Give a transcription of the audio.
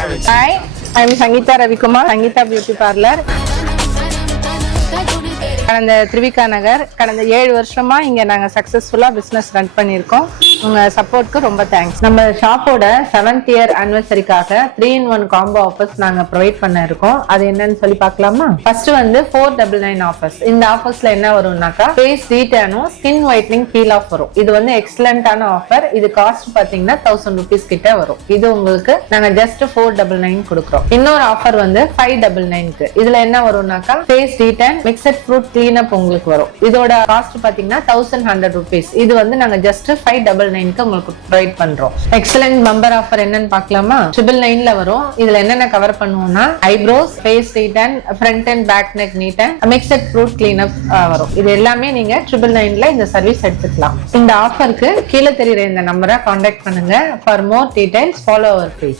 Hi, I'm Sangeeta Ravikumar, Sangeeta Beauty Parlor. கடந்த திருவிக்கா நகர் கடந்த 7 வருஷமா இங்க நாங்க சக்சஸ்ஃபுல்லா பிசினஸ் ரன் பண்ணியிருக்கோம். உங்க சப்போர்ட்க்கு ரொம்ப தேங்க்ஸ். நம்ம ஷாப்போட 7th இயர் ஆனிவர்சரிக்காக 3-in-1 காம்போ ஆஃபர்ஸ் நாங்க ப்ரொவைட் பண்ண இருக்கோம். அது என்னன்னு சொல்லி பார்க்கலாமா? ஃபர்ஸ்ட் வந்து 499 ஆஃபர்ஸ். இந்த ஆஃபர்ஸ்ல என்ன வரும்னாக்கா ஃபேஸ் டீடானும் ஸ்கின் ஒயிட்னிங் பீல் ஆஃப் வரும். இது வந்து எக்ஸலண்டான ஆஃபர். இது காஸ்ட் பாத்தீங்கன்னா 1000 rupees கிட்ட வரும். இது உங்களுக்கு நாங்க ஜஸ்ட் 499 கொடுக்குறோம். இன்னொரு ஆஃபர் வந்து 599க்கு. இதுல என்ன வரும்னாக்கா face detan mixed fruit clean up உங்களுக்கு வரும். இதோட காஸ்ட் பாத்தீங்கன்னா 1100 rupees. இது வந்து நாங்க ஜஸ்ட் 599க்கு உங்களுக்கு ப்ரொவைட் பண்றோம். எக்ஸலென்ட் பம்பர் ஆஃபர் என்னன்னு பார்க்கலாமா? 999ல வரும். இதுல என்னென்ன கவர் பண்ணுவோம்னா eyebrows, face detan, front and back neck neaten, mixed fruit clean up வரும். இது எல்லாமே நீங்க 999ல இந்த சர்வீஸ் எடுத்துக்கலாம். இந்த ஆஃபருக்கு கீழே தெரியுற இந்த நம்பரை கான்டாக்ட் பண்ணுங்க. For more details follow our page.